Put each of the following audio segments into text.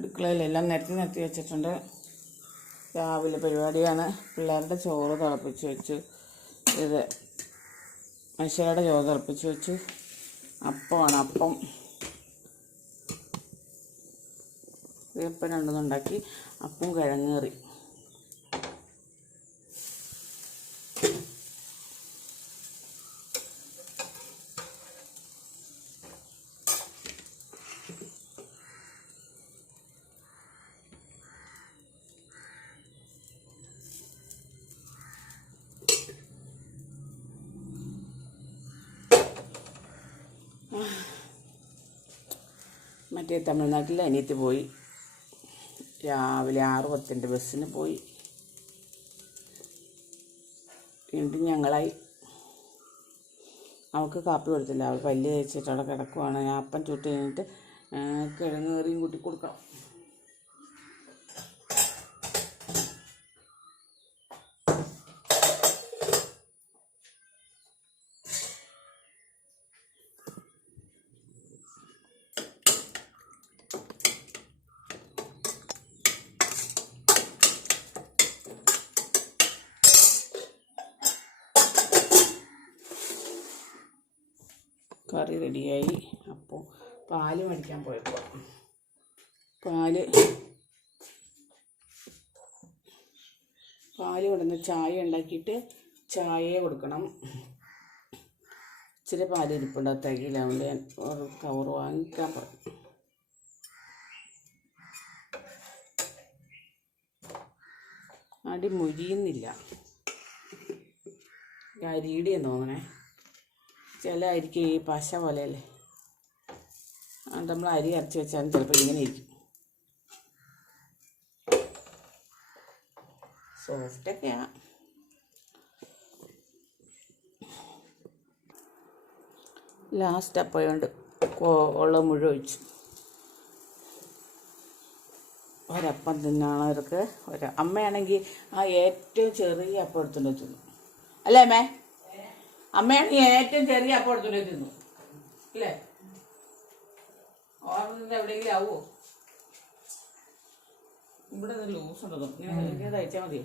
അടുക്കളയിലെല്ലാം നിരത്തി വെച്ചിട്ടുണ്ട്. രാവിലെ പരിപാടിയാണ്. പിള്ളേരുടെ ചോറ് തിളപ്പിച്ച് വെച്ചു. ഇത് മനുഷ്യരുടെ ചോറ് തിളപ്പിച്ച് വെച്ചു. അപ്പമാണ്. അപ്പം ഇപ്പം രണ്ടെണ്ണം ഉണ്ടാക്കി. അപ്പവും കിഴങ്ങ് കറി. മറ്റേ തമിഴ്നാട്ടിൽ അനിയത്തി പോയി. രാവിലെ 6:10 ബസ്സിന് പോയി. വീണ്ടും ഞങ്ങളായി. അവൾക്ക് കാപ്പി കൊടുത്തില്ല. അവൾ പല്ല് തേച്ചിട്ട് അവിടെ കിടക്കുവാണ്. ഞാൻ അപ്പം ചുട്ട് കഴിഞ്ഞിട്ട് കിഴങ്ങ് കറിയും കൂട്ടി കൊടുക്കണം. കറി റെഡിയായി. അപ്പോൾ പാല് മേടിക്കാൻ പോയപ്പോൾ പാല് കൊടുന്ന് ചായ ഉണ്ടാക്കിയിട്ട് ചായയെ കൊടുക്കണം. ഇച്ചിരി പാല് ഇരിപ്പുണ്ട്. തികയില്ല. അതുകൊണ്ട് ഞാൻ ഒരു കവർ വാങ്ങിക്കാൻ പറഞ്ഞു. അടി മുരിയുന്നില്ല. അരിയുടെയെന്ന് തോന്നണേ. ചില അരിക്ക് ഈ പശ പോലെയല്ലേ. നമ്മൾ അരി അരച്ച് വെച്ചാലും ചിലപ്പോൾ ഇങ്ങനെ ഇരിക്കും. സോഫ്റ്റൊക്കെയാണ്. ലാസ്റ്റ് അപ്പോഴുണ്ട് ഉള്ള മുഴുവൻ ഒഴിച്ചു. ഒരപ്പം തിന്നാണ് അവർക്ക്. അമ്മയാണെങ്കിൽ ആ ഏറ്റവും ചെറിയ അപ്പം എടുത്തുകൊണ്ട് തിന്നു. അല്ലേ അമ്മേ? അമ്മയാണെങ്കിൽ ഏറ്റവും ചെറിയ അപ്പം എടുത്തുകൊണ്ട് തിന്നു. ഇല്ലേ? ഓർമ്മ എവിടെയെങ്കിലും ആവുമോ? ഇവിടെ ലൂസ് ഉണ്ടോ? ഇങ്ങനെ തയ്ച്ചാൽ മതിയോ?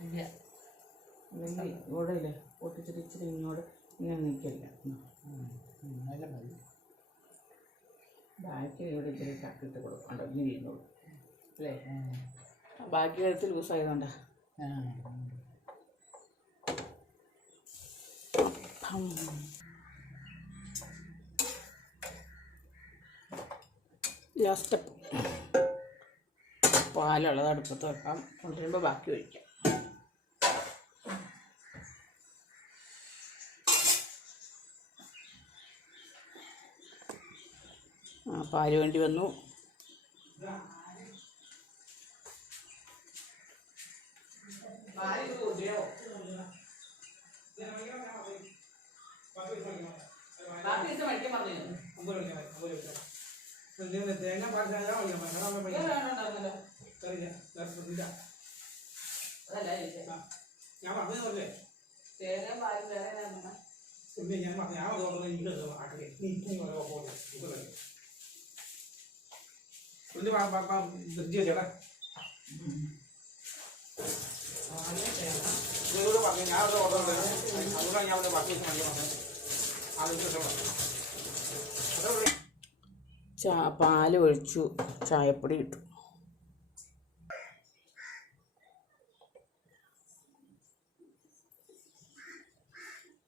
അല്ലെങ്കിൽ ഇവിടെ ഇല്ലേ പൊട്ടിച്ചിട്ട് ഇച്ചിരി ഇങ്ങോട്ട് ഇങ്ങനെ നിൽക്കില്ല. ബാക്കി ഇവിടെ ഇച്ചിരി കട്ടിട്ട് കൊടുക്കണ്ടോ? ഇങ്ങനെ ചെയ്യുന്നുള്ളൂ അല്ലേ? ബാക്കി കഴുത്ത് ലൂസായതുകൊണ്ടാ. ലാസ്റ്റ് പാലുള്ളത് അടുപ്പത്ത് വെക്കാം. കൊണ്ടുവരുമ്പോൾ ബാക്കി ഒഴിക്കാം. പാല് വേണ്ടി വന്നു. തേങ്ങ പാല് ഒഴിച്ചു. ചായപ്പൊടി ഇട്ടു.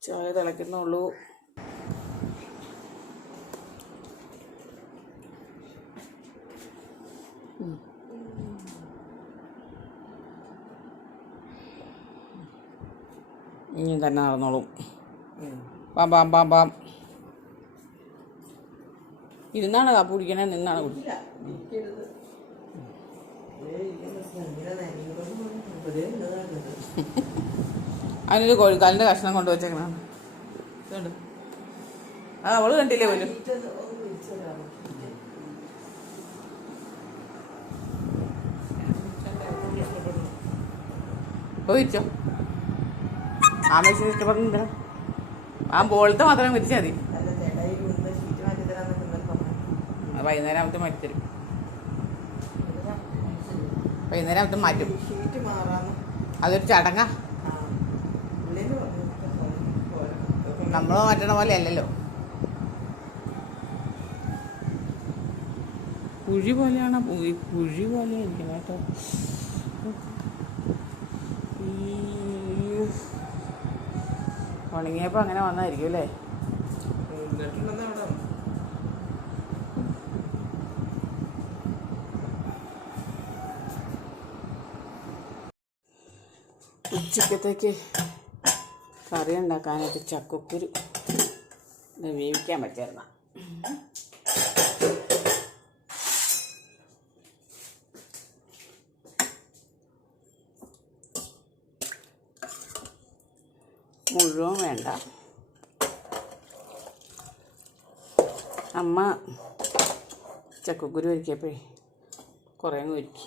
ചായ തിളയ്ക്കുന്നുള്ളൂ. ഇനി തന്നെ നടന്നോളും. പാം പാം പാം പാം. ഇരുന്നാണ് കാപ്പി കുടിക്കണേ? നിന്നാണ് കുടിക്കുക. അതിനൊരു കോഴിക്കാലിൻ്റെ കഷ്ണം കൊണ്ട് വെച്ചേക്കണം. ഇതുണ്ട്. അത് അവള് കണ്ടില്ലേ പോലും. ചോദിച്ചോ? ആമേശ്വരം ഇഷ്ടപ്പെടുന്നുണ്ട്. ആ ബോളത്തെ മാത്രം വിരിച്ചാൽ മതി. വൈകുന്നേരം ആവുമ്പോൾ മരിത്തരും. വൈകുന്നേരം അത് മാറ്റും. ഷീറ്റ് മാറാന്ന്. അതൊരു ചടങ്ങാ. നമ്മൾ മാറ്റണ പോലെ അല്ലല്ലോ. കുഴി പോലെയാണ്. കുഴി പോലെ ഇരിക്കും കേട്ടോ. ഉണങ്ങിയപ്പോൾ അങ്ങനെ വന്നായിരിക്കും അല്ലേ. ഉച്ചക്കത്തേക്ക് കറി ഉണ്ടാക്കാനായിട്ട് ചക്കക്കുരു വേവിക്കാൻ പറ്റിയായിരുന്ന. മുഴുവൻ വേണ്ട. അമ്മ ചക്കക്കുരു ഒരുക്കിയപ്പോഴേ കുറേ ഒരുക്കി.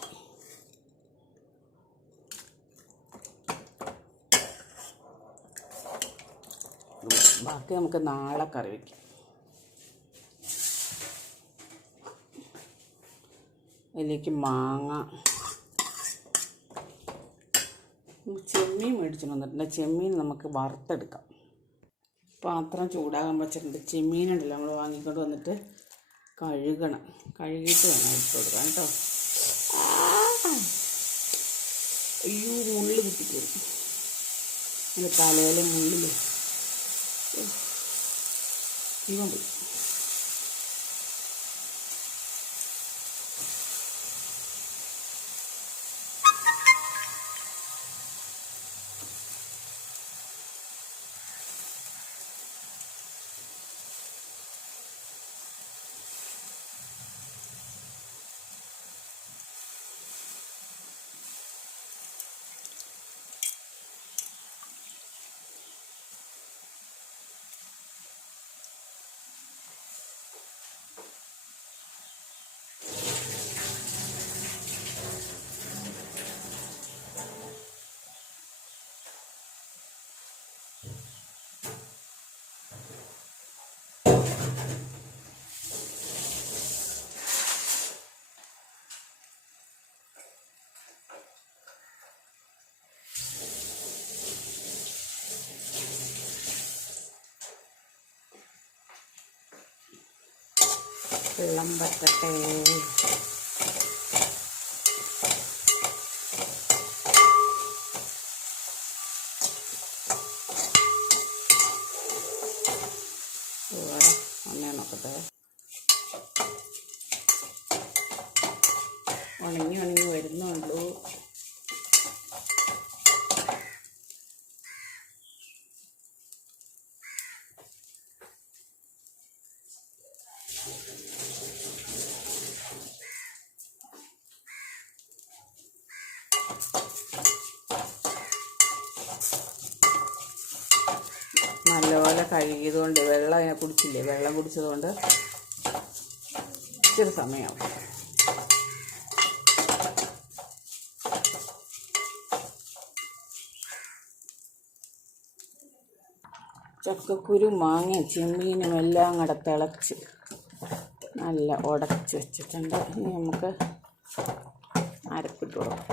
ബാക്കി നമുക്ക് നാളെ കറി വയ്ക്കാം. അതിലേക്ക് മാങ്ങ, ചെമ്മീൻ മേടിച്ചു വന്നിട്ടുണ്ട്. ചെമ്മീൻ നമുക്ക് വറുത്തെടുക്കാം. പാത്രം ചൂടാകാൻ വെച്ചിട്ടുണ്ട്. ചെമ്മീനുണ്ടല്ലോ നമ്മൾ വാങ്ങിക്കൊണ്ട് വന്നിട്ട് കഴുകണം. കഴുകിയിട്ട് വേണം ഇട്ട് കൊടുക്കാൻ കേട്ടോ. അയ്യോ, മുള്ള് കുത്തിക്കോളും. അതിൻ്റെ തലയിലെ മുള്ളിൽ ജീവൻ പോയി. വെള്ളം പറ്റട്ടെ. അങ്ങനെ നോക്കട്ടെ. ഉണങ്ങി വരുന്നുള്ളൂ. നല്ലപോലെ കഴുകിയതുകൊണ്ട് വെള്ളം കുടിച്ചില്ലേ, വെള്ളം കുടിച്ചതുകൊണ്ട് ഇച്ചിരി സമയമാവും. ചക്കക്കുരു, മാങ്ങ, ചെമ്മീനും എല്ലാം കൂടെ തിളച്ച് നല്ല ഉടച്ച് വെച്ചിട്ടുണ്ട്. ഇനി നമുക്ക് അരപ്പിട്ട് കൊടുക്കാം.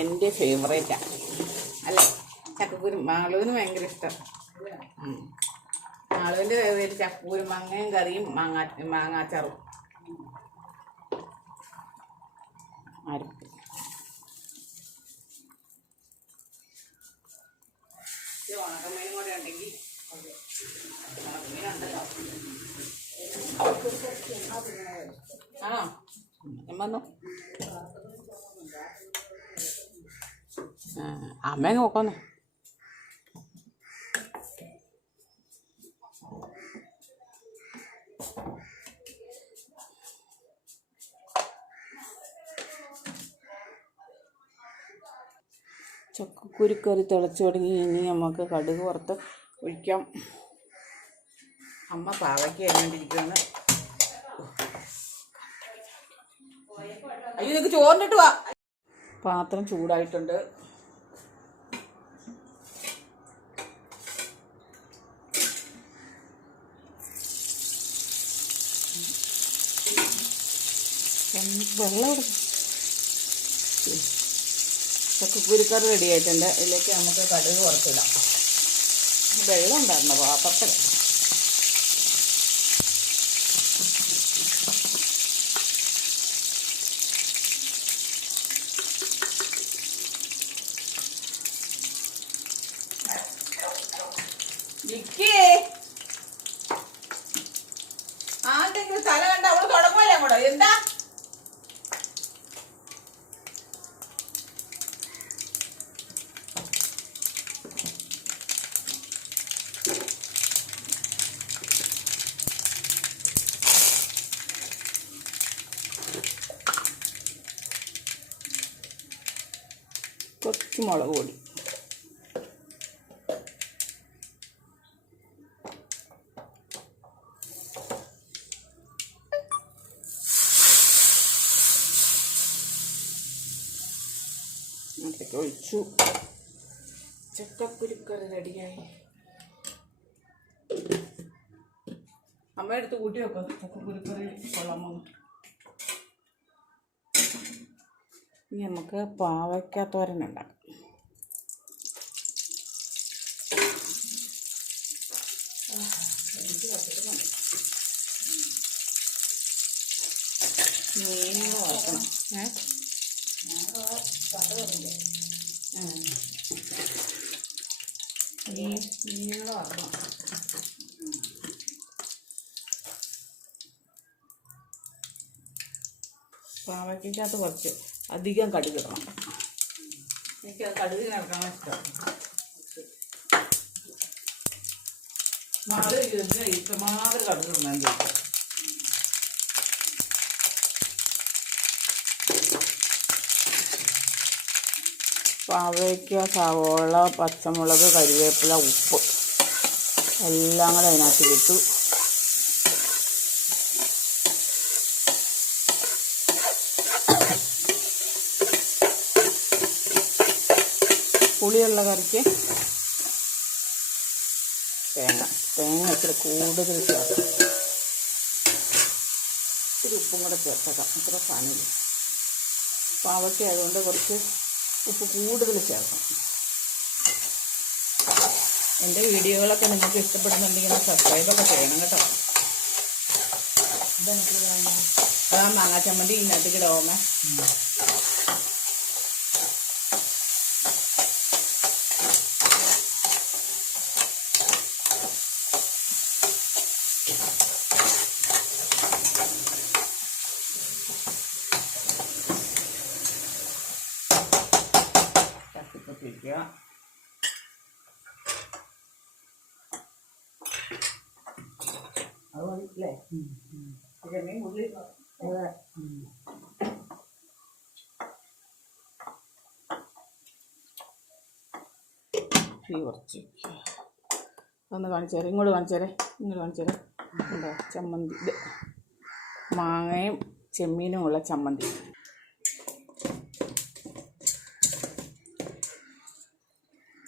എൻ്റെ ഫേവറേറ്റാണ് അല്ല ചക്കക്കുരു. മാളുവിന് ഭയങ്കര ഇഷ്ടം. മാളുവിൻ്റെ ഫേവറേറ്റ് ചക്കക്കുരു, മാങ്ങയും കറിയും മാങ്ങാച്ചാറും അരപ്പ്. ഉണക്കമീനും കൂടെ ഉണ്ടെങ്കിൽ ഉണക്കമീനുണ്ടല്ലോ. ആണോ? ഞാൻ വന്നു. അമ്മ നോക്കാന്നോ. ചക്കക്കുരുക്കറി തിളച്ച് തുടങ്ങി. ഇനി നമുക്ക് കടുക് വറുത്ത് ഒഴിക്കാം. അമ്മ പാവയ്ക്ക് കഴിഞ്ഞിരിക്കുകയാണ്. അയ്യോ, നിനക്ക് ചോറിനിട്ട് വാ. പാത്രം ചൂടായിട്ടുണ്ട്. വെള്ളം ചക്കക്കുരുക്കറി റെഡി ആയിട്ടുണ്ട്. ഇതിലേക്ക് നമുക്ക് കടുക് കുറച്ചിടാം. വെള്ളം ഉണ്ടായിരുന്നു പാത്രത്തിൽ. ആന്തെങ്കിലും തല കണ്ട അവള് തുടങ്ങുമല്ലേ അങ്ങോട്ടോ? എന്താ കുറച്ച് മുളക് പൊടി, അതൊക്കെ ഒഴിച്ചു. ചക്കക്കുരുക്കറി റെഡിയായി. അമ്മയെടുത്ത് കൂട്ടി വെക്കാം. ചക്കക്കുരുക്കറി കൊള്ളാമോ? ഇനി നമുക്ക് പാവയ്ക്ക തോരൻ ഉണ്ടാക്കാം. മീൻ വറക്കണം. മീനുകൾ വറക്കണം. പാവയ്ക്കകത്ത് കുറച്ച് അധികം കടുക് ഇടണം. എനിക്കത് കടുക് ഇറക്കണം ഇഷ്ടം. നാളെ ഇഷ്ടമാതിരി കടുക് ഇടണം. പാവയ്ക്ക, സവോള, പച്ചമുളക്, കരിവേപ്പില, ഉപ്പ് എല്ലാം കൂടെ അതിനകത്ത് ഇട്ടു. പുളിയുള്ള കറിക്ക് തേങ്ങ ഇച്ചിരി കൂടുതൽ ചേർക്കാം. ഇത്തിരി ഉപ്പും കൂടെ ചേർത്തേക്കാം. ഇത്ര സാധനമില്ല. പാവയ്ക്ക ആയതുകൊണ്ട് കുറച്ച് ഉപ്പ് കൂടുതൽ ചേർക്കണം. എൻ്റെ വീഡിയോകളൊക്കെ നിങ്ങൾക്ക് ഇഷ്ടപ്പെടുന്നുണ്ടെങ്കിൽ സബ്സ്ക്രൈബൊക്കെ ചെയ്യണം കേട്ടോ. അതാ മാങ്ങാ ചമ്മന്തി ഇതിനകത്തേക്ക് ഇടാമേ. തട്ടിപ്പൊട്ടിക്കുക. അത് മതില്ലേ? ചെമ്മീൻ ഉള്ളി കുറച്ച് ഒന്ന് കാണിച്ചേരെ. ഇങ്ങോട്ട് കാണിച്ചേരെ. ഉണ്ടോ ചമ്മന്തി? ഇത് മാങ്ങയും ചെമ്മീനുമുള്ള ചമ്മന്തി.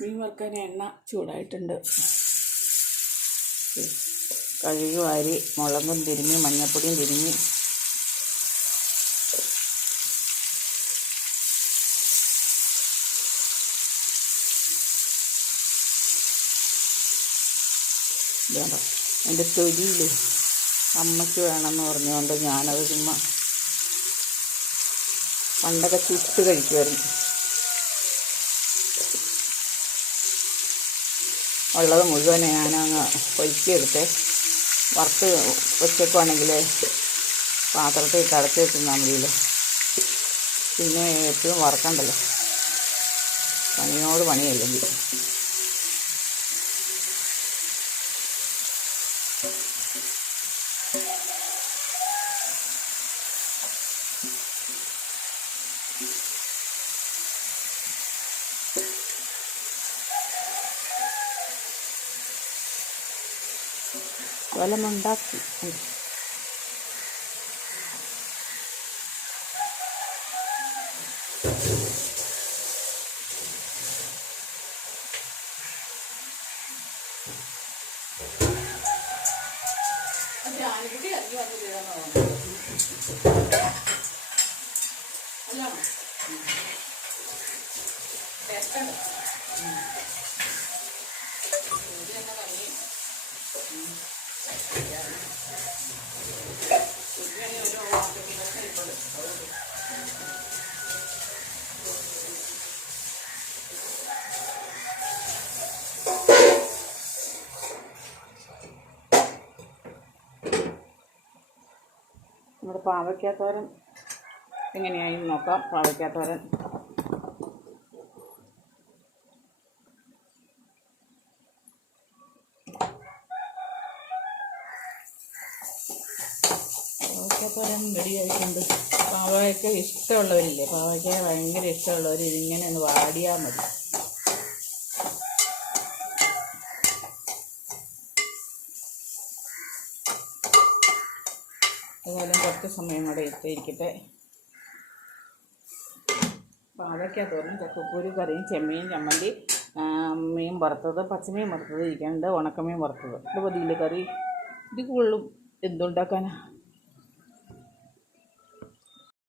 മീൻ വറുക്കാൻ എണ്ണ ചൂടായിട്ടുണ്ട്. കഴുകി വാരി മുളകും തിരുമ്മി മഞ്ഞപ്പൊടിയും തിരുമ്മി വേണ്ട. എൻ്റെ തൊലിയിൽ അമ്മയ്ക്ക് വേണമെന്ന് പറഞ്ഞുകൊണ്ട് ഞാനത് ചുമ്മാ പണ്ടൊക്കെ ചുട്ട് കഴിക്കുമായിരുന്നു. ഉള്ളത് മുഴുവൻ ഞാനങ്ങ് പൊരിച്ചെടുത്ത് വറുത്ത് വെച്ചേക്കുവാണെങ്കിൽ പാത്രത്തിൽ ഇട്ട് അടച്ച് വെച്ചാൽ മതിയല്ലോ. പിന്നെ എപ്പോഴും വറക്കണ്ടല്ലോ, പണിയോട് പണിയല്ലെങ്കിൽ. വലമുണ്ടാക്കി അല്ല ടേസ്റ്റുണ്ട്. ഇത് തന്നെ കഞ്ഞി ഒരു ഓട്ടത്തിലൊക്കെ ഇപ്പോൾ നമ്മുടെ പാവയ്ക്കാത്തോരൻ എങ്ങനെയായി നോക്കാം. പാവയ്ക്കാത്തോരൻ റെഡി ആയിട്ടുണ്ട്. പാവയ്ക്ക ഇഷ്ടമുള്ളവരില്ലേ, പാവയ്ക്ക ഭയങ്കര ഇഷ്ടമുള്ളവർ ഇതിങ്ങനെ ഒന്ന് വാടിയാൽ മതി. ഏതായാലും കുറച്ച് സമയം കൂടെ എത്തിയിരിക്കട്ടെ. പാവയ്ക്ക തോരൻ, ചക്കപ്പൂരി കറിയും, ചെമ്മീൻ ചമ്മന്തി, മീൻ വറുത്തത്, പച്ചമീൻ വറുത്തത് ഇരിക്കുന്നുണ്ട്, ഉണക്കമീൻ വറുത്തത്, ഇത് മതിയില്ലേ കറി. ഇത് കൊള്ളും. എന്തുണ്ടാക്കാനാ?